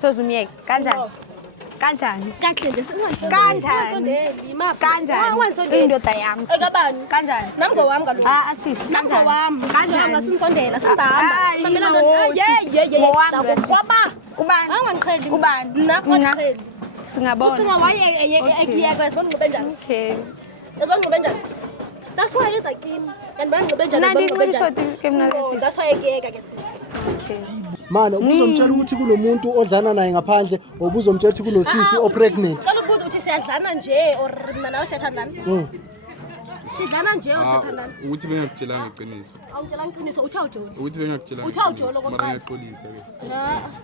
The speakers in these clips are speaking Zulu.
Sozumyeka kanjani? Kanjani? Kahle nje singahlala. Kanjani? Kanjani? Indoda yami. Kanjani? Nangowami kaloku. Asisi kanjani? Nangowami. Kanjani? Ngasumsondela sindahamba. Zakukhwaba. Ubani? Angangiqheli. Ubani? Mina ngiqheli. Singabona. Ucinga wayekiyeka yasibona ngcobe njani? Okay. Yasibona ngcobe njani? That's why yeza kimi. And bani ngcobe njani? Nandi ngishoti kemna sisi. That's why ekiyeka ke sisi. Okay. Mana ubuzomtshela ukuthi kunomuntu odlana naye ngaphandle obuzomtshela ukuthi kunosisi opregnant. Cela ubuza ukuthi siyadlana nje or mina nawe siyathandana? Sidlana nje or siyathandana? Ukuthi bengakutshelanga iqiniso. Awutshelanga iqiniso uthi awujoli. Ukuthi bengakutshelanga. Uthi awujolo kokuqala. Ngiyaxolisa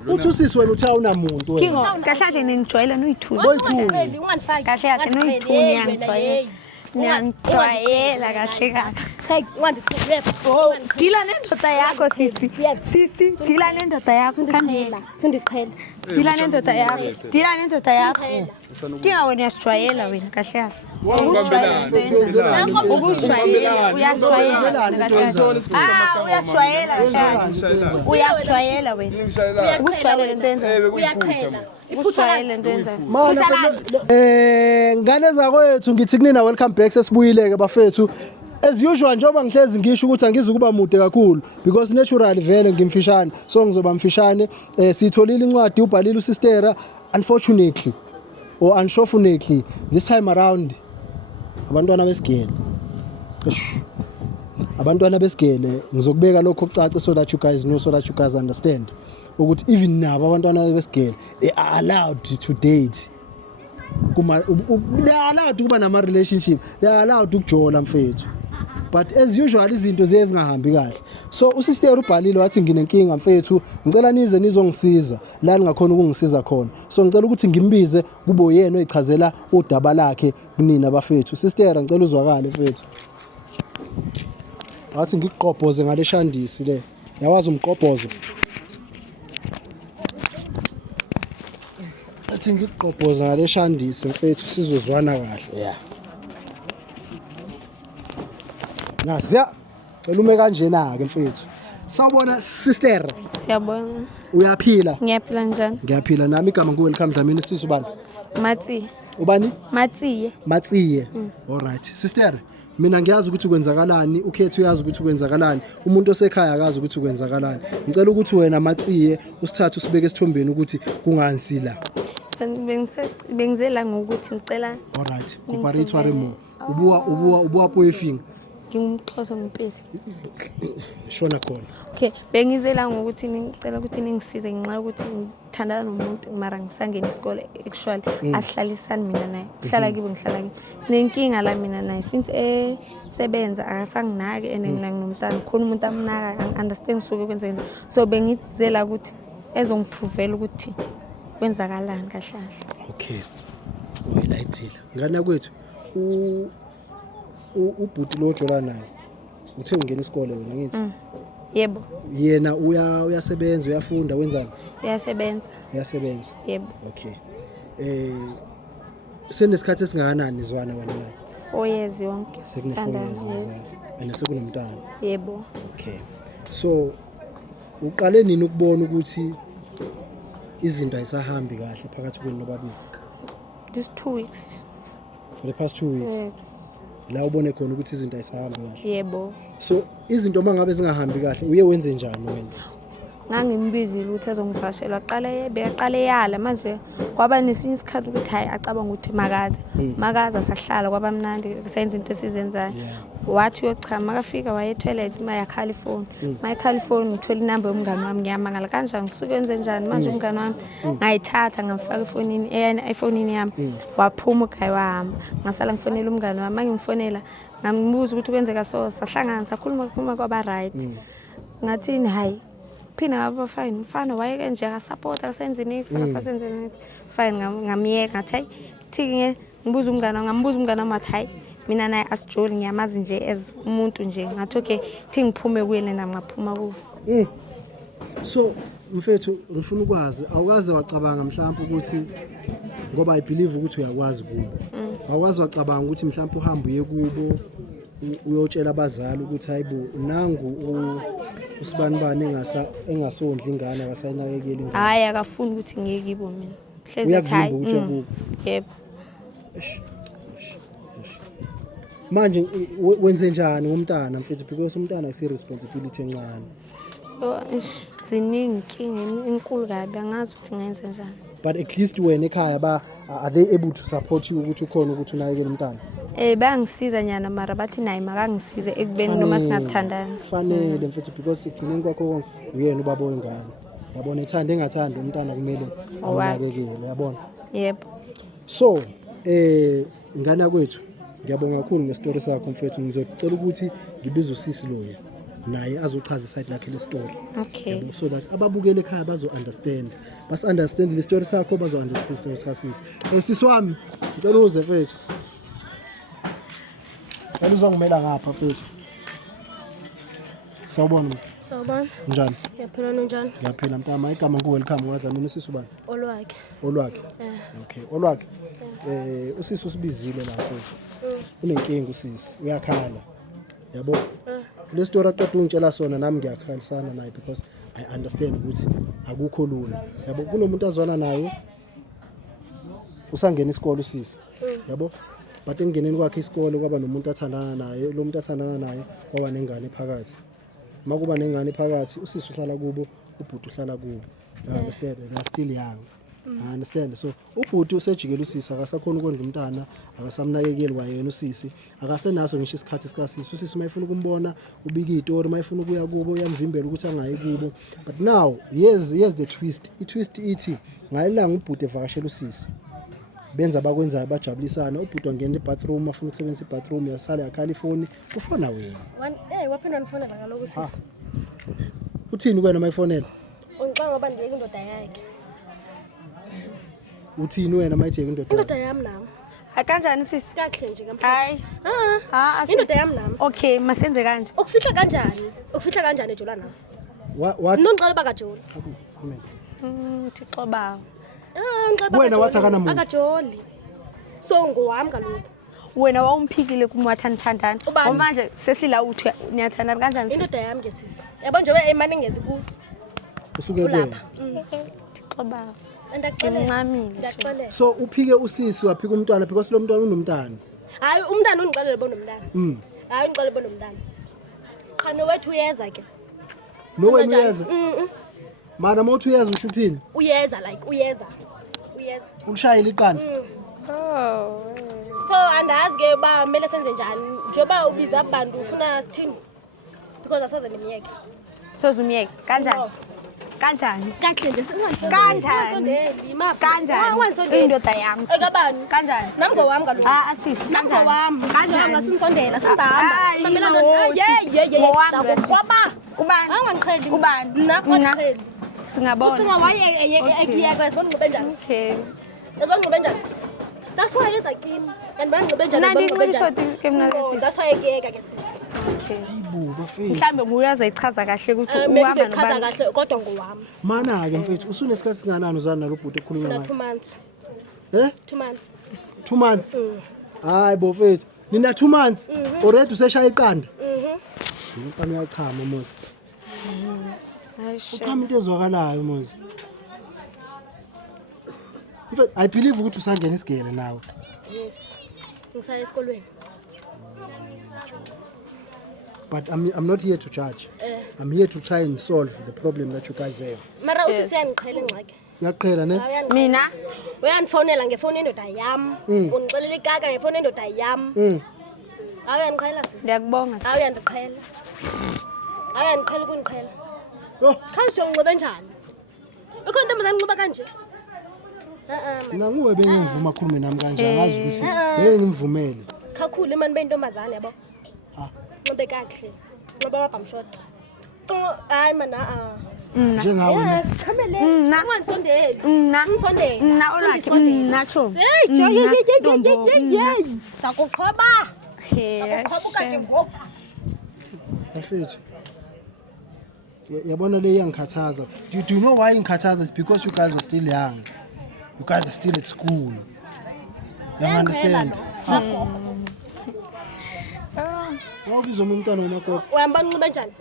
ke. Uthi usisi wena uthi awunamuntu wena. Kingo kahle ningijwayela noyithula. Ungangixheli, ungangifaki. Kahle kahle noyithula ngiyangijwayela. Niyangijwayela kahle kahle. Take ungandiqheli. Oh, dila nendoda yakho sisi. Sisi, dila nendoda yakho Sundiqhela, sundiqhela. Dila nendoda yakho. Dila nendoda yakho. Kinga wena uyasijwayela wena kahle kahle. Ubusijwayela, uyasijwayela kahle kahle. Uyasijwayela kahle. Uyasijwayela wena. Ubusijwayela lento yenza. Uyaqhela. Ubusijwayela lento yenza. Mana ngane zakwethu ngithi kunina welcome back sesibuyileke bafethu. As usual njengoba ngihlezi ngisho ukuthi angizukuba mude kakhulu because naturally vele ngimfishane so ngizoba mfishane sitholile incwadi ubhalile usistera unfortunately or unfortunately this time around abantwana besigele abantwana besigele ngizokubeka lokho kucace so that you guys know so that you guys understand ukuthi even nabo abantwana besigele they are allowed to date they are allowed kuba nama relationship they are allowed ukujola mfethu but as usual izinto ziyezingahambi kahle so usistera ubhalile wathi nginenkinga mfethu ngicela nize nizongisiza la ningakhona ukungisiza khona so ngicela ukuthi ngimbize kube yena oyichazela udaba lakhe kunina bafethu sistera ngicela uzwakale mfethu wathi ngiqhobhoze ngale shandisi le yawazi umqhobhozo athi ngiqhobhoza ngale shandisi mfethu sizozwana kahle yeah Naziya celume kanjena ke mfethu sawubona sister Siyabona. uyaphila Ngiyaphila njani? ngiyaphila nami igama ngu-welcome Dlamini sisi ubani Matsi. ubani Matsiye. Matsiye alright sister mina ngiyazi ukuthi kwenzakalani ukhethu uyazi ukuthi kwenzakalani umuntu osekhaya akazi ukuthi kwenzakalani ngicela ukuthi wena Matsiye usithathe usibeke esithombeni ukuthi kungani la Bengizela ngokuthi ngicela alright comparatory mo ubuwa poefing ngimxhosa ngempethu. shona khona Okay, bengizela ngokuthi ngicela ukuthi ningisize ngenxa ukuthi ngithandana nomuntu mara ngisangena isikole actually asihlalisani mina naye. Ngihlala kibo ngihlala kibo. Nenkinga la mina naye since sebenza akasanginaki and nginomntana khona umuntu amnaka understand suke kwenza into. So bengizela ukuthi ezongiprovela ukuthi kwenzakalani kahle. okay uyilayithile ngana kwethu ubhuti lo jola naye uthe ungena isikole wena ngithi Yebo. yena uyasebenza uyafunda wenzani Uyasebenza. Yebo. okay senesikhathi esingakanani nizwana wena naye 4 years yonke. Sithandana yes. and sekunomntana Yebo. okay so uqale nini ukubona ukuthi izinto ayisahambi kahle phakathi kwenu nobabili Just 2 weeks. for the past 2 weeks Yes. la ubone khona ukuthi izinto ayisahambi kahle Yebo. so izinto mangabe zingahambi kahle uye wenze njani wena Ngangimbizile ukuthi azongivashela aqale yala manje kwaba nesinye isikhathi ukuthi hayi acabanga ukuthi makaza sahlala kwabamnandi kusenza into esizenzayo wathi uyochama makafika waye toilet mayakhala ifoni mayakhala ifoni ngithola inamba yomngane wami ngiyamangala kanjani ngisuke wenze njani manje umngane wami ngayithatha ngamfaka efonini yami waphuma ugayi wahamba ngasala ngifonela umngane wami mangimfonela ngambuza ukuthi kwenzeka so sahlangana sakhuluma kwaba right ngathini hayi phina ngaba fine mfana wayeke nje akasupport akasenze next akasenze next fine ngamiyeka ngathi thike ngibuza umngane wami hayi mina naye asijoli ngiyamazi nje as umuntu nje ngathi okay thi ngiphume kuyena namaphuma ku so mfethu ngifuna ukwazi awukaze wacabanga mhlawumbe ukuthi ngoba I believe ukuthi uyakwazi kubo awukaze wacabanga ukuthi mhlawumbe uhambe uye kubo uyotshela abazali ukuthi hayibo nangu usibanibani engasondla ingane akasayinakekeli ingane. Hayi akafuni ukuthi ngiye kibo mina. Hleze Uyakuvimba ekhaya. ukuthi yakubo. Yebo. Manje wenze njani ngomntana mfethu because umntana akusi responsibility encane. Ziningi inkinga enkulu kabi angazi ukuthi ngenze njani. But at least wena ekhaya are they able to support you ukuthi ukhona ukuthi unakekele umntana? Bayangisiza nyana mara bathi naye makangisize ekubeni noma singathandani. Fanele mfethu because ekugcineni kwakho konke uyena ubaba wengane. Yabona ethanda engathanda umntana kumele unakekele yabona. Yebo. So ingane yakwethu ngiyabonga kakhulu ngestory sakho mfethu ngizocela ukuthi ngibize usisi loya naye azochaza iside lakhe le story. Okay. So that ababukele ekhaya bazo understand. Bas understand le story sakho bazo understand the story sakho. Sisi wami ngicela uze mfethu. Ngicela uzongimela ngapha mfethu. Sawubona. Sawubona. Njani? Yaphela njani? Ngiyaphila mntama igama welcome wadla mina usisi ubani? Olwakhe. Olwakhe. Okay. Olwakhe. Usisi usibizile la mfethu. Unenkinga usisi uyakhala. Yabo? Le story aqeda ungitshela sona nami ngiyakhalisana naye because I understand ukuthi akukho lula. Yabo kunomuntu azwana naye usangena isikole usisi. Yabo? But engeneni kwakhe isikole kwaba nomuntu athandana naye, lo muntu athandana naye waba nengane phakathi. Makuba nengane phakathi usisi uhlala kubo, ubhuti uhlala kubo. I understand they are still young. I understand. So ubhuti usejikela usisi akasakhona ukondla umntana, akasamnakekeli kwayena usisi, akasenaso ngisho isikhathi sikasisi. Usisi mayifuna ukumbona, ubika izitori, mayifuna ukuya kubo, uyamvimbela ukuthi angayi kubo. But now, here's the twist. I-twist ithi ngayilanga ubhuti evakashela usisi. Benza abakwenzayo bajabulisana, ubhuti wangena ebathroom, afuna ukusebenzisa ibathroom, yasala yakhala ifoni, ufona wena. Waphinda nifonela ngaloko sisi. Uthini kwena mayifonela? Ungicanga ngoba ndiyeke indoda yakhe. Uthini wena mayitheke indoda? Indoda yami nawo. Akanjani sisi? Kahle nje kamhlanje. Hayi. Indoda yami nami. Okay, masenze kanje. Ukufihla kanjani? Ukufihla kanjani eJola nawo? What? Nonqala bakaJola. Amen. Thixo bawo. Ngicela Wena wathi akanamuntu? akajoli. So ngowami kaloku. Wena wawumphikile kumwathandana. Ubani? Manje sesila uthi niyathandana kanjani sisi? Indoda yami ngesisi. Yabo nje emani ngezi ku Usuke kuwena. Thixo bawo. Ngimncamile. Ngixolele. So uphike usisi waphika umntwana because lo mntwana unomntana. Hayi umntana ungixelele bona umntana. Hayi ungixelele bona umntana. Cha nowethu uyeza ke. Nowena uyeza. Mana mawuthi uyeza usho uthini? Uyeza like uyeza. Uyeza. Ulishayela iqanda. So andazi ke ba kumele senze njani njoba ubiza abantu ufuna sithini because asoze nimiyeke. Sozumiyeke kanjani? Kanjani? Kahle nje singasho. Kanjani? Kanjani? Indoda yami sisi. Ekabani? Kanjani? Nami ngowami kaloku. Asisi Nami kanjani? ngowami. Kanjani? Ngasimsondela simbamba. Mamelana Ngowami kwaba. Ubani? Angangiqheli. Ubani? Mina angiqheli. Singabona. Uthi ngawaye ekiyeka sibona ngcobe njani? Okay. Yezwa ngcobe njani? That's why yeza kimi. And bangcobe njani? Nandi ngicela ke mina sisi. That's why ekiyeka ke sisi. Okay. Hayibo bafethu. Mhlambe nguyaza ichaza kahle ukuthi Mina uhamba ngichaza nobani. kahle kodwa ngowami. Mana ke mfethu usunesikhathi singanani uzwana nalobhuti ekhuluma Sina ngayo? 2 months. 2 months. 2 months. Hayi bofethu. Nina 2 months. Already useshaya iqanda. Umfana uyachama mosi. Hayi Uchama into ezwakalayo mosi. Mfethu I believe ukuthi usangena isigele nawe. Yes. Ngisaya esikolweni. But I'm not here to judge. I'm here to try and solve the problem that you guys have. Mara usisi yangiqhela ingxaki. Uyaqhela ne? mina Uyandifonela ngefoni endoda yami. Ungixelela ikaka ngefoni endoda yami. Uyandiqhela sisi. ngiyakubonga sisi. Uyandiqhela. Uyandiqhela ukuniqhela. Yo, Khansi ungcobe njani? Ukho intombazane incoba kanje? mina nguwe bengivuma khulume nami kanje angazi ukuthi ngeke ngimvumele. Kakhulu imani bentombazane yabo. Ncobe kahle. Ncoba mabhamshot. Hayi mana Njengawe Yeah, ne? khamele. Mna. Unganisondeli. Mna. Ngisondela. Mna olwakhe. Sondisondela. Mna cho. Hey, Mna. Zakuqhoba. Hey, Zakuqhoba ke ashe. ngoku. Bafethu. Yabona le iyangikhathaza. Do you know why ingikhathaza? It's because you guys are still young. You guys are still at school. You understand? Uyangiqhela lo. Oh, awubizwa umntwana umakoti uyambona unxibe njani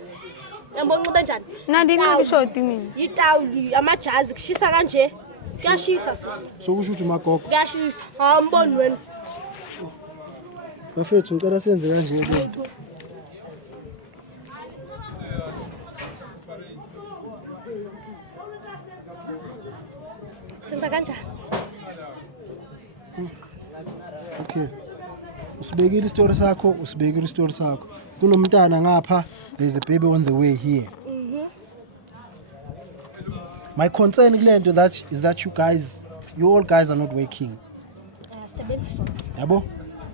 uyambona unxibe njani mna ndinxiba ishoti mina yitawuli amajazi kushisa kanje kuyashisa sisi sokusho ukuthi umagogo kuyashisa awumboni wena bafethu ngicela senze kanje lento senza kanjani okay usibekile isitory sakho kunomntana ngapha there's a baby on the way here my concern kulento that is that you all guys are not working sebenziswa yabo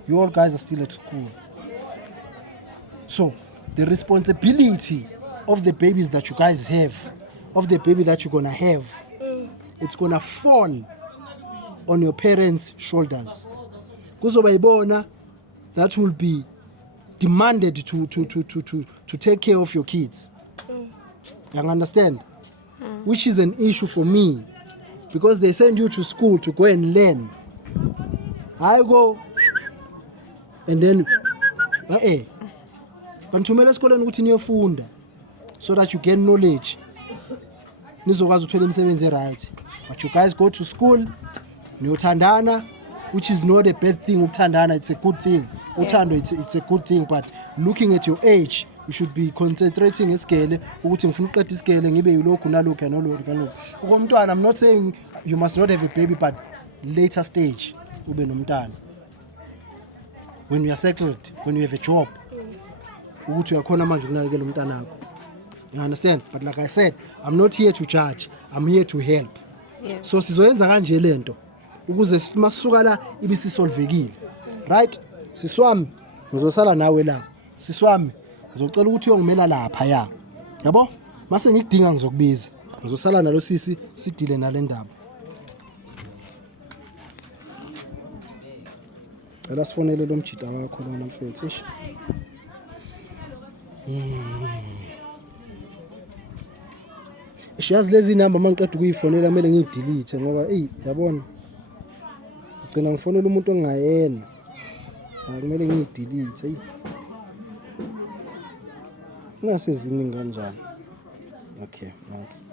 you all guys are still at school so the responsibility of the babies that you guys have of the baby that you're gonna have it's gonna fall on your parents' shoulders kuzoba ibona that will be demanded to take care of your kids you understand which is an issue for me because they send you to school to go and learn I go and then banithumela esikoleni ukuthi niyofunda so that you gain knowledge nizokwazi ukuthola imisebenzi right but you guys go to school niyothandana which is not a bad thing ukuthandana it's a good thing uthando it's a good thing but looking at your age you should be concentrating esigele ukuthi ngifuna uqeda isigele ngibe yilokhu nalokhu nalokhu ukomntwana I'm not saying you must not have a baby but later stage ube nomntana when you are settled when you have a job ukuthi uyakhona manje ukunakekela umntana wakho you understand but like I said I'm not here to judge I'm here to help so sizoyenza kanje lento ukuze masisuka la ibisisolvekile right siswami ngizosala nawe la siswami ngizocela ukuthi uyongimela lapha yabo mase ngikudinga ngizokubiza ngizosala nalo sisi sidile nale ndaba cela sifonele lo mjida wakho lona mfethu eish Ishazi lezi number mangiqeda ukuyifonela kumele ngiyidelete ngoba yabona ugcina ngifonela umuntu ongayena kumele ngiyidelete ngasezini kanjani okay nathi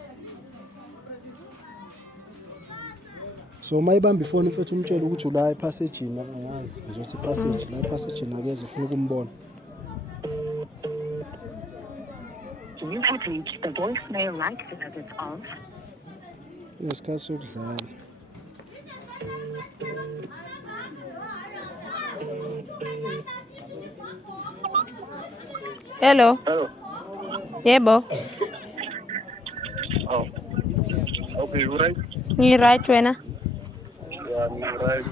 so mayibamba ifoni mfethu umtshela ukuthi ula epassage angazi ngizothi passage la epassage akeze ufuna ukumbona You have reached the voicemail like service of. Nesikhathi sokudlala. Hello. Hello. Yebo. Oh. Okay, you right? Ni right wena? Yeah, I'm right.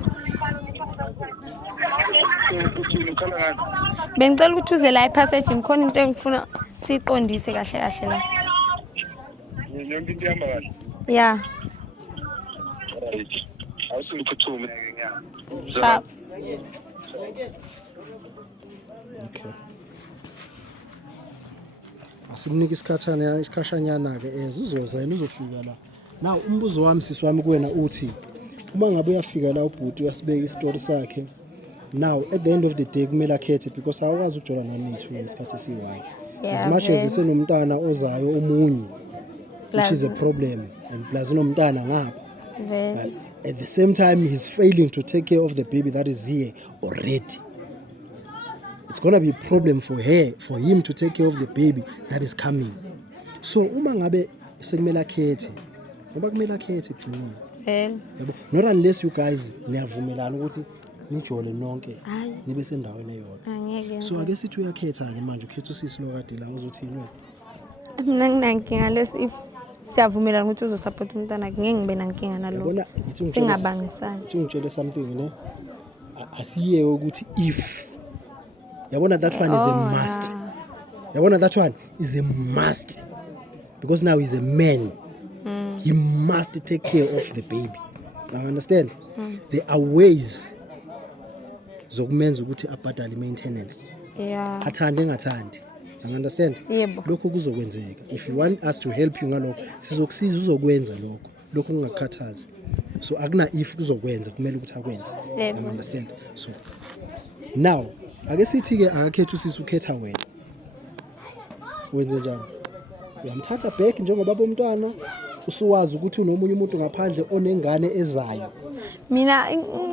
Bengicela ukuthi uze la epassage ngikhona into engifuna siqondise kahle kahle la. Yonke into ihamba kahle. Yeah. Right. Awuthi ngiphuthuma ke nya. Sharp. Okay. Asimnike isikhashanyana ke uzoza yena uzofika la. Now umbuzo wami siswami kuwena uthi uma ngabe uyafika la ubhuti uyasibeka istory sakhe. Now at the end of the day kumele akhethe because awukwazi ukujola nanithu ngesikhathi esiyi-1 as much as isenomntana ozayo omunye which is a problem and plus unomntana ngapha at the same time he's failing to take care of the baby that is here already it's going to be a problem for him to take care of the baby that is coming so uma ngabe sekumele akhethe ngoba kumele akhethe egcineni yabo not unless you guys niyavumelana ukuthi nijole nonke nibe sendaweni eyodwa Angeke. so ake sithi uyakhetha ke manje ukhetha usisi lo kade la uzothini wena Mina nginankinga lesi if siyavumelana ukuthi uzosupport umntana ngeke ngibe nankinga nalokho. yabona Singabangisani. ngithi ngitshele something ne asiye ukuthi if yabona that one is a must yabona that one is a must because now he's a man he must take care of the baby you understand there are ways zokumenza ukuthi abhadale maintenance Yeah. athande engathandi you understand Yebo. lokho kuzokwenzeka if you want us to help you ngalokho sizokusiza uzokwenza lokho ungakhathazi so akuna if kuzokwenza kumele ukuthi akwenze Yebo. you understand so now ake sithi-ke akakhetha usisi ukhetha wena wenze njani uyamthatha back njengoba bomntwana usuwazi ukuthi unomunye umuntu ngaphandle onengane ezayo mina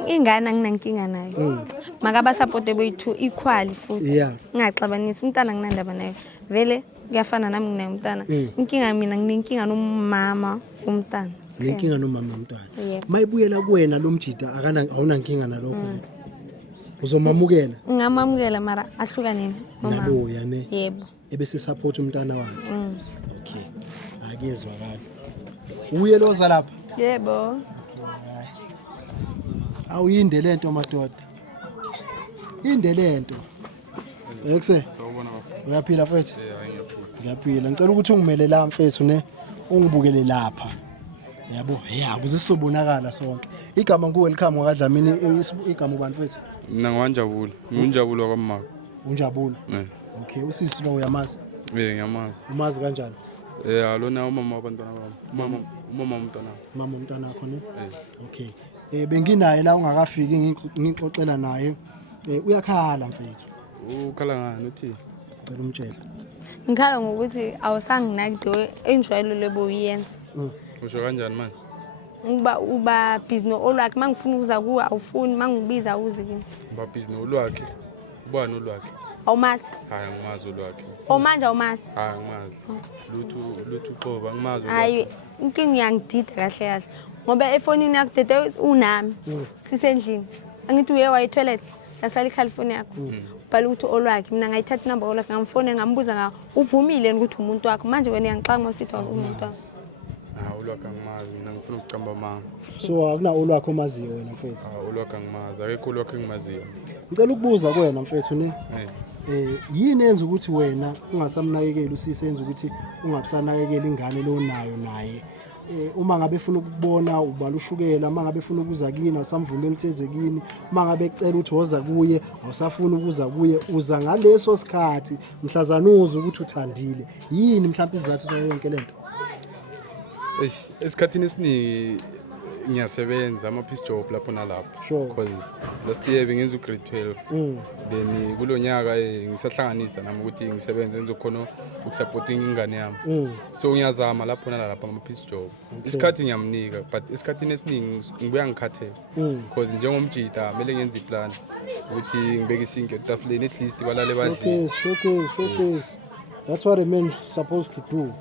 ingane anginankinga nayo makaba support boyithu equal futhi Yeah. ngingaxabanisi umntana nginandaba nayo vele kuyafana nami nginayo umntana inkinga mina nginenkinga nomama umntana nenkinga nomama womntwana Yebo. mayibuyela kuwena lo mjida awunankinga nalokho uzomamukela ngamamukela mara ahlukaneni nomama naloya ne yebo ebese support umntana wakhe okay akezwakala uye loza lapha yebo awuyinde lento madoda inde lento ekuse Sawubona bafana. uyaphila mfethu Ngiyaphila. ngiyaphila ngicela ukuthi ungimele la mfethu ne ungibukele lapha yabo kuze sobonakala sonke igama ngu-welcome wakadlamini igama ubani mfethu Mina ngiwanjabula. Nginjabulo kwamama. unjabulo Eh. okay usisi lo uyamazi Ngiyamazi. umazi kanjani Alona umama wabantwana bami. Umama umntwana. mama umntwana wakho ne Eh. okay benginaye la ungakafiki ngixoxela naye uyakhala mfethu Ukhala ngani uthi? cela umtshele ngikhala ngokuthi awusanginakde enjwayelo lebo uyenza Usho kanjani manje? uba busy no-olwakhe uma ngifuna ukuza kuwe awufuni uma ngibiza awuzi kimi Mbabhizi nolwakhe. Ubani olwakhe? awumazi Hayi ngimazi olwakhe. omanje awumazi Hayi ngimazi. Lutho qoba ngimazi. hayi inkinga uyangidida kahle kahle ngoba efonini yakho dede unami sisendlini angithi uye wayetoilet yasala iCalifornia yakho bhala ukuthi olwakhe mina ngayithatha inamba olwakhe ngamfonela ngambuza ngawo uvumile ukuthi umuntu wakho manje wena uyangixanga masithi umuntu wakho Olwakhe ngimazi. Mina ngifuna ukucamba amanga. so akuna olwakho omaziyo wena mfethu Olwakhe ngimazi. Akekho olwakhe ngimaziyo. ngicela ukubuza kuwena mfethu ne Eh. yini enza ukuthi wena ungasamnakekeli usisi enza ukuthi ungabisanakekeli ingane lo nayo naye uma ngabe efuna ukubona ubala ushukela uma ngabe efuna ukuza kini awusamvumeli utheze kini uma ngabe ecela ukuthi woza kuye awusafuni ukuza kuye uza ngaleso sikhathi mhlazana uza ukuthi uthandile yini mhlawumbe isizathu sayo yonke lento Esikhathini esiningi ngiyasebenza ama-piece job lapho nalapho. Sure. Because last year bengenza ugrade 12. Then kulonyaka ngisahlanganisa nami ukuthi ngisebenze ngizokhona ukusupporting ingane yami. So ngiyazama lapho nalapho ngama-piece job. Isikhathi ngiyamnika but esikhathini esiningi ngibuya ngikhathele. Because njengomjida kumele ngenze iplan ukuthi ngibeke isinke etafuleni at least balale badlile. showcase that's what a man is supposed to do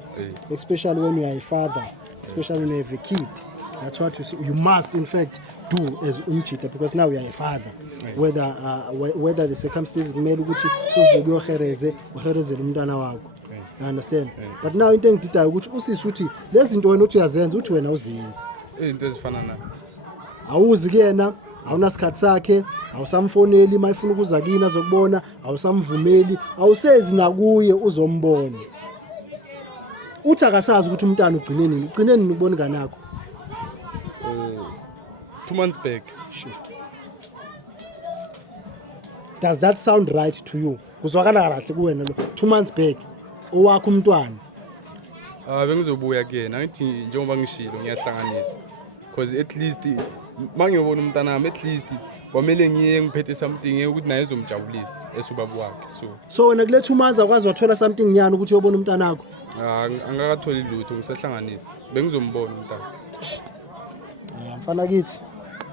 especially when you are a father especially when you have a kid. That's what you must, in fact, do as umjida because now you are a father. Whether the circumstances kumele ukuthi uvuke uherezele umntwana wakho. You understand? But now into engididayo ukuthi usisi uthi lezi zinto wena uthi uyazenza uthi wena uzenzi. Izinto ezifana na. Awuzi kuyena, awunasikhathi sakhe, awusamfoneli mayifuna ukuza kini azokubona, awusamvumeli, awusezi nakuye uzombona. Uthi akasazi ukuthi umntana ugcine nini ubona ingane yakho. 2 months back. Sure. Does that sound right to you? Kuzwakala kahle kuwena lo 2 months back owakho umntwana. Bengizobuya kuyena ngithi njengoba ngishilo ngiyahlanganisa because at least mangiyobona umntana wami at least kwamele ngiye ngiphethe something ukuthi naye ezomjabulisa esubaba wakhe so wena kule 2 months akwazi wathola something nyana ukuthi uyobona umntana wakho. Angakatholi lutho ngisahlanganisa bengizombona umntana. Mfana kithi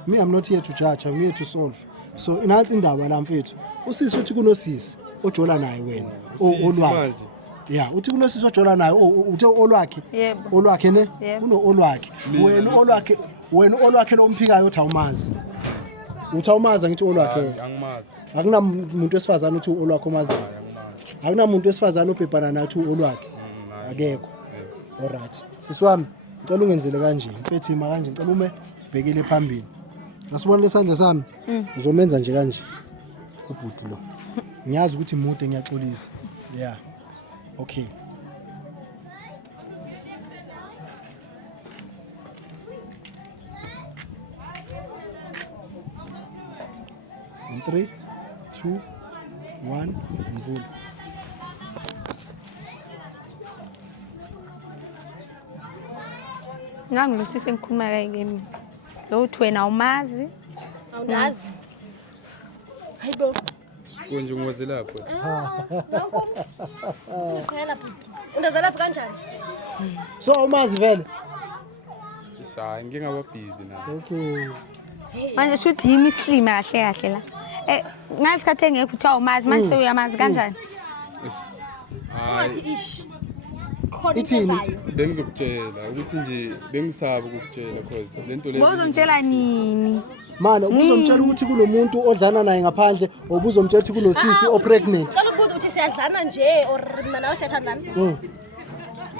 me I'm not here to judge, I'm here to solve. So inathi indaba la mfethu usisi uthi kunosisi ojola naye wena olwakhe. Yeah, uthi kunosisi ojola naye uthe olwakhe. Yebo. Olwakhe ne? Yebo. Kuno olwakhe. Wena olwakhe lo mphikayo uthi awumazi. Uthi awumazi ngithi olwakhe. Angimazi. Akunamuntu wesifazana uthi olwakhe omazi. Akunamuntu wesifazana obhebhana naye uthi olwakhe. Akekho. Alright. Sisiwami ngicela ungenzele kanje. Mfethu ima kanje ngicela ume bhekele phambili. Ngasibona lesandla sami uzomenza nje kanje. Ubhuti lo. Ngiyazi ukuthi imude ngiyaxolisa. Yeah. Okay. In 3, 2, 1, mvula. ngangilosisi engikhuluma kayi kimi lo uthi wena awumazi awunazi hayibo konje ngoze lapho. Phela bhuti. Undazalaphi kanjani? So umazi vele. Hayi ngingaba busy na. Okay. Manje shuthi yimi islima kahle kahle la. Ngasikhathe engekho uthiwa umazi manje sewuyamazi kanjani? Wathi Hayi ish. Khona into Ithini? ezayo. bengizokutshela ukuthi nje bengisaba ukukutshela cause lento le. Bozongitshela nini? Mana ubuzomtshela ukuthi kunomuntu odlana naye ngaphandle obuzomtshela ukuthi kunosisi opregnant. Cela ukubuza ukuthi siyadlana nje or mina nawe siyathandana?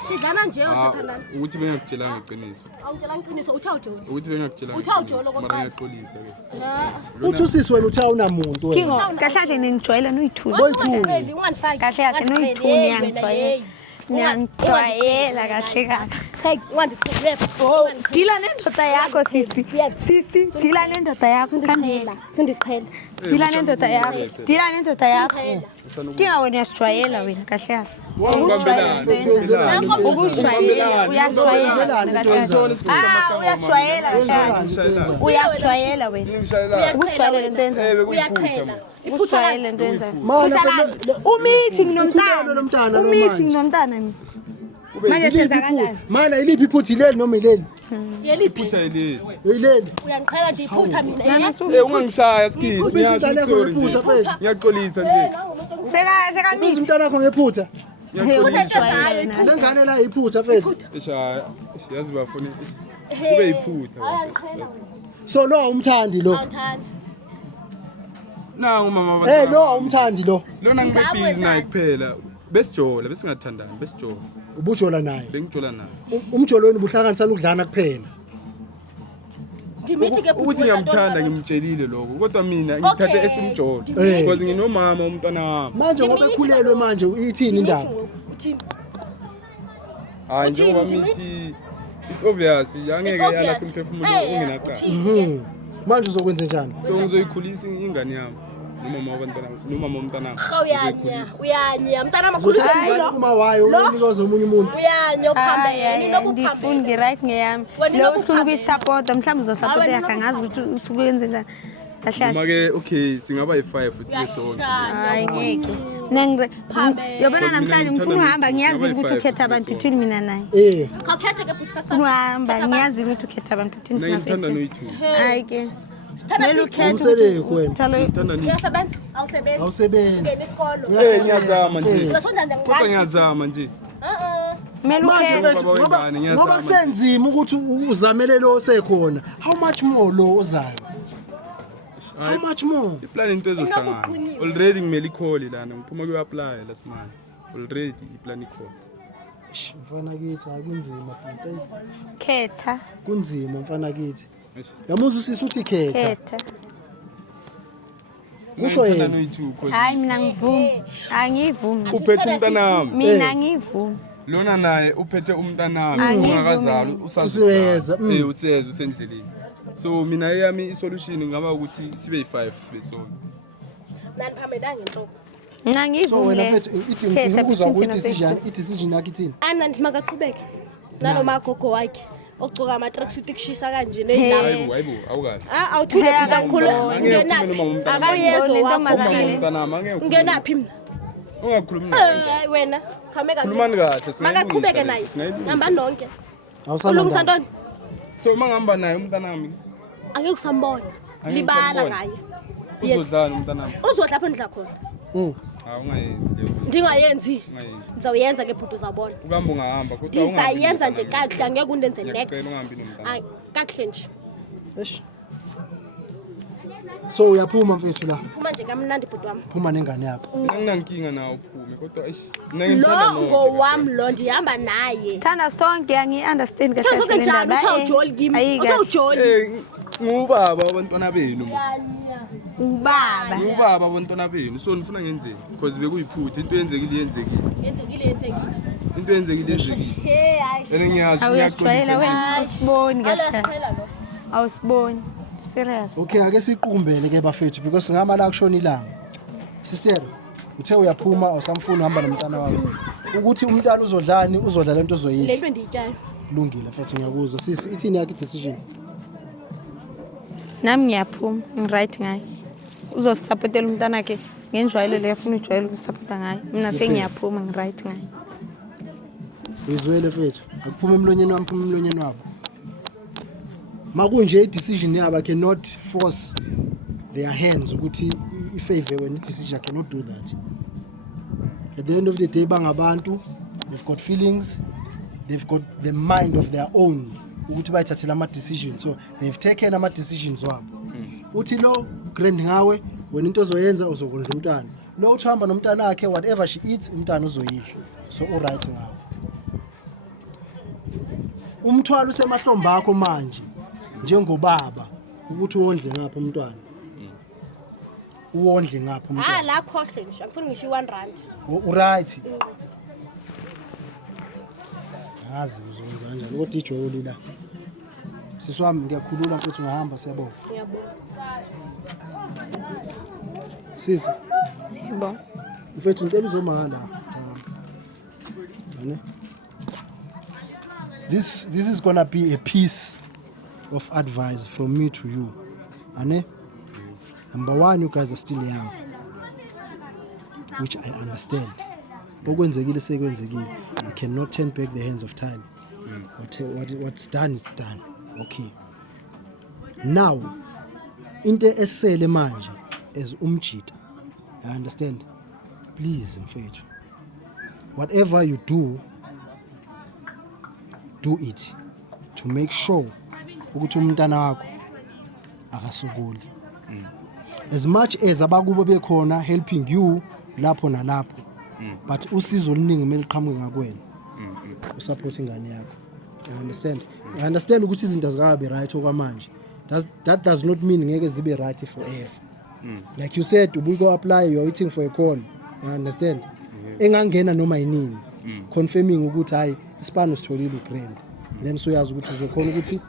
Sidlana nje or siyathandana? Ukuthi bengakutshelanga iqiniso. Awutshela iqiniso uthi awujoli. Ukuthi bengakutshelanga. Uthi awujolo mara kokuqala. ngiyaxolisa ke. Ha. Uthi usisi wena uthi awunamuntu wena. Kingo kahle kahle ningijwayele noyithula. Ungaqheli, ungandifaki. Kahle kahle noyithula ngiyangijwayela. Ngiyangijwayela kahle kahle. Take ungandiqheli. Dila nendoda yakho sisi. Sisi, dila nendoda yakho kangela. Sundiqhela. Dila nendoda yakho. Dila nendoda yakho. Kinga wena uyasijwayela wena kahle kahle. Uyasijwayela, uyasijwayela kahle kahle. Uyasijwayela kahle kahle. Uyasijwayela wena. Ukusijwayela lento yenzayo. Uyaqhela. Ukusijwayela lento yenzayo. Mana Umeeting Ukhulelwe lo nomntana. mntana lo Umeeting nomntana mina. Manje senza kanjani? Mana iliphi iphutha ileli noma ileli? Yeliphi? Phutha yeleli. Ileli. Uyangiqhela nje iphutha mina. Ungangishaya skisi. Umntana wakho Sorry ngephutha nje. mfethu. Ngiyaxolisa nje. Seka Ubiza mithi. umntana wakho ngephutha. Uyasijwayela. Lengane la iphutha mfethu. Ishaya. Yazi bafuna kube iphutha. So lo umthandi lo. Awuthandi. Nangu mama Lo umthandi lo. Lona ngibe busy naye kuphela. Besijola besingathandani besijola. Ubujola naye. Bengijola naye. Umjolo wenu buhlanganisana ukudlana kuphela. Dimithi ke Ukuthi ngiyamthanda ngimtshelile lokho kodwa mina ngithathe esimjolo because nginomama umntana wami. Manje ngoba ekhulelwe manje ithini indaba? Uthini? Hayi njengoba mithi it's obvious angeke yalapha umphefumulo unginaqala. Manje uzokwenza njani? So ngizoyikhulisa ingane yami nomama wabantwana nomama umntana. Uyanya mntana makhulu Hayi uma wayo unikeza omunye umuntu. uyanya uphambene Ngifuni ngi-right ngeyami. Lo ufuna ukuyisupport mhlawumbe uzosupport yakhe angazi ukuthi usuke wenze njani. Kahle. Noma ke okay singaba yi5 sibe sonke. Hayi ngeke. Yobona namhlanje ngifuna uhamba ngiyazi ukuthi ukhetha abantu between mina naye. Khawukhethe ke bhuti first. Uhamba ngiyazi ukuthi ukhetha abantu between Mina thina ngithanda soyithi. noyi2. Hayi ke. Mele ukhethe Umsele kwena. Ngithanda ni. Uyasebenza? Awusebenzi. Awusebenzi. Ngena isikolo. Ngiyazama nje. Uzosondla nje Kodwa ngiyazama nje. Mele ukhethe. Ngoba kusenzima ukuthi uzamele lo osekhona. How much more lo ozayo? How much more? Iplan into ezohlangana. Already ngimeli call lana ngiphuma kuyapply last month. Already iplan ikhona. Mfana kithi akunzima bhuti. Khetha. Kunzima mfana kithi. Yamuzwa usisi uthi khetha. Khetha. Kusho Ngithanda yena. noyi2 cause Hayi mina ngivumi. Angivumi. uphethe umntanami. Mina ngivumi. Lona naye uphethe umntanami Angivumi. ungakazali Useza, usazisa. Useza usendleleni. So mina yami isolution ngaba ukuthi sibe yi5 sibe sonke. Nani phambene ngenhloko. Mina So ngivumi. wena le. mfethu Khetha idinga ukuzwa between ukuthi thina decision yakhe ithini? Nandi makaqhubeke. Nanoma agogo wakhe. Ogcoka ama tracksuit kushisa kanje Hayibo nezilapha. hayibo awukahle. Awuthule kakhulu. Akayezo wakho. Umntanami angeke. Ungenaphi mina? Ungakhulumi naye. Hayi wena. Khame kahle. Khulumani kahle Makaqhubeke naye. Hamba nonke. Awusana. Ulungisa ntoni? So mangihamba naye umntanami Angeke usambona. Angeke Libala ngisambone. ngaye. uzodlala umntanami. Uzodla lapho ndidla khona. Ungayenzi leyo. Ndingayenzi. Ungayenzi. Ngizawuyenza ke bhuti uzabona. Ukuhamba ungahamba kodwa Ndizayenza nje kakuhle angeke undenze next. Ngiyacela ungahambi nomntana. Hayi kakuhle nje. Eish. So uyaphuma mfethu la. Phuma nje kamnandi bhuti wami. Phuma nengane yakho. Mina nginankinga nawo uphume kodwa mina ngithanda Lo ngowami lo ndihamba naye. Thanda sonke angi-understand kahle Sonke kahle njani indaba. uthi awujoli kimi? Ayikahle. Uthi awujoli. Ngubaba abantwana benu Ubaba. ngubaba abantwana benu so nifuna ngenzeni because bekuyiphutha into yenzekile Yenzekile. into yenzekile Hey hayi. ene ngiyazi Awuyasijwayela wena awusiboni kahle. Alasiqhela lo. Awusiboni. Serious. Okay ake siqumbele ke bafethu because ngama la kushona ilanga. Sister uthe uyaphuma awusamfuni uhamba nomntana wakho. Ukuthi umntana uzodlani uzodla lento ozoyidla. Lento endiyityayo. Kulungile mfethu ngiyakuzwa. Sisi ithini yakhe decision? Nami ngiyaphuma, ngiright ngaye. Uzosupportela umntana wakhe ngenjwayelo le yafuna ujwayele ukusapota ngayo mina sengiyaphuma ngi-right ngayo. Uyizwele mfethu akuphuma emlonyeni wami phuma emlonyeni wabo. Makunje i-decision yabo cannot force their hands ukuthi ifavor when i-decision cannot do that. At the end of the day bangabantu, they've got feelings, they've got the mind of their own ukuthi bayithathela ama-decisions, so they've taken ama-decisions wabo. Uthi lo grand ngawe wena into ozoyenza uzokondla umntana, lo uthamba nomntana wakhe whatever she eats umntana uzoyidla, so alright ngawe. Umthwalo usemahlombe akho manje njengobaba ukuthi uwondle ngapha umntwana. Uwondle ngapha umntwana. La khohle nje angifuni ngisho i-R1. Right. Yazi uzokwenza kanjani kodwa ijoli la. Sisi wami ngiyakhulula mfethu ngahamba siyabonga. Ngiyabonga. Sisi. Yebo. Mfethu ngicela uzomahamba. Yane. This is gonna be a piece of advice from me to you. Ane? Number one, you guys are still young, which I understand. Okwenzekile sekwenzekile. You cannot turn back the hands of time. What's done is done. Okay. Now, into esele manje as umjita. I understand. Please, mfethu. Whatever you do it to make sure ukuthi umntana wakho akasukuli. As much as abakubo bekhona helping you lapho nalapho, but usizo oluningi kumele liqhamuke ngakwena. Usupport ingane yakho. I understand ukuthi izinto azikabe right okwamanje. That does not mean ngeke zibe right forever. Like you said, we go apply, you're waiting for a call. I understand. Engangena noma yinini. Confirming ukuthi hayi isipano sitholile ugrand. Then so yazi ukuthi uzokhona ukuthi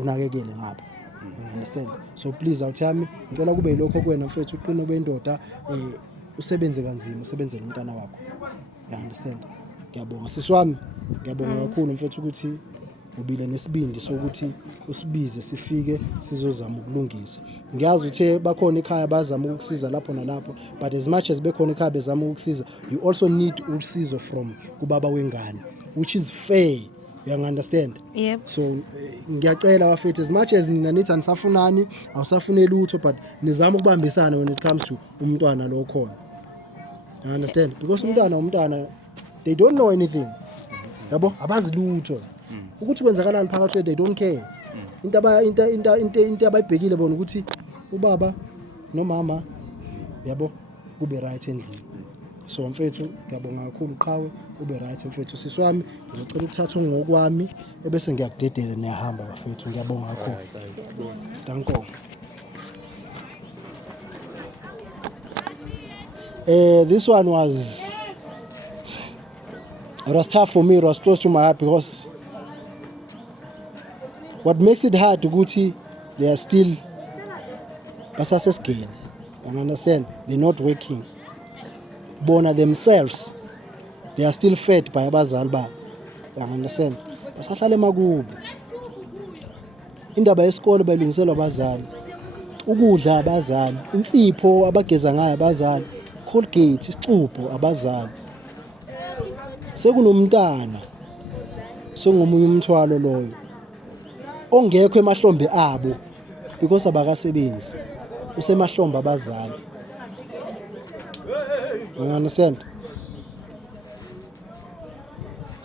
unakekele ngapha. You understand? So please awuthami ngicela kube yilokho kwena mfethu uqine bendoda usebenze kanzima usebenzele umntana wakho. You understand? Ngiyabonga sisi wami. Ngiyabonga kakhulu mfethu ukuthi ubile nesibindi sokuthi usibize sifike sizozama ukulungisa. Ngiyazi uthe bakhona ekhaya bazama ukukusiza lapho nalapho, but as much as bekhona ekhaya bezama ukukusiza, you also need usizo from kubaba wengane, which is fair. You understand? Yep. So ngiyacela bafethu, as much as nina nithi anisafunani awusafune lutho, but nizama ukubambisana when it comes to umntwana lo khona. You understand? Because umntwana they don't know anything. Yabo abazi lutho. Ukuthi kwenzakalani phakathi they don't care. Into abayibhekile bona ukuthi ubaba nomama yabo kube right endlini. So mfethu ngiyabonga kakhulu uqhawe ube right mfethu sisi wami ngicela ukuthatha ngokwami ebese ngiyakudedela niyahamba bafethu ngiyabonga kakhulu. Danko. This one was tough for me, it was close to my heart because what makes it hard ukuthi they are still basasesgame. You understand? They're not working. Bona themselves, they are still fed by abazali babo. You understand? Basahlala emakubo. Indaba yesikole bayilungiselwa abazali. Ukudla abazali, insipho abageza ngayo abazali, Colgate, isixubho abazali. Sekunomntana. Songomunye umthwalo loyo. Ongekho emahlombe abo because abakasebenzi. Usemahlombe abazali. You understand?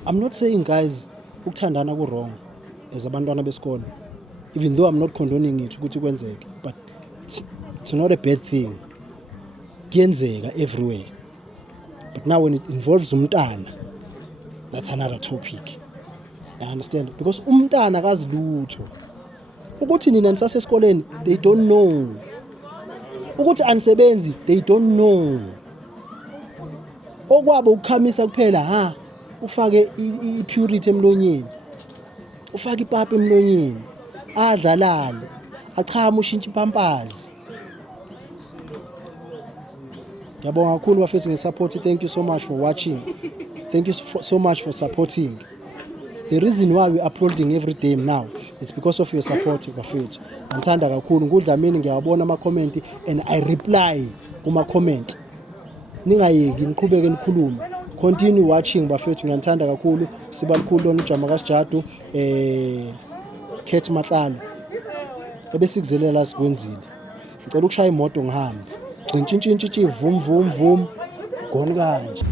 I'm not saying guys ukuthandana ku wrong as abantwana besikole, even though I'm not condoning it ukuthi kwenzeke, but it's not a bad thing. Kuyenzeka everywhere. But now when it involves umntana, that's another topic. I understand? Because umntana akazi lutho. Ukuthi nina nisase esikoleni, they don't know. Ukuthi anisebenzi, they don't know. Okwabo ukukhamisa kuphela ufake i-purity emlonyeni. Ufake ipapa emlonyeni. Adlalale. Achama ushintshe ipampazi. Ngiyabonga kakhulu bafethu ngesupport. Thank you so much for watching. Thank you so much for supporting. The reason why we're uploading every day now, it's because of your support bafethu. Ngithanda kakhulu ngudlamini ngiyabona ama comment and I reply kuma comment. ningayeki niqhubeke nikhulume. Continue watching bafethu, ngiyanithanda kakhulu. Siba likhulu lona uJama kaSijadu, Kate Matlalo ebesikuzelela sikwenzile. Ngicela ukushaya imoto ngihambe. Gcintshintshintshi vum vum vum gone kanje.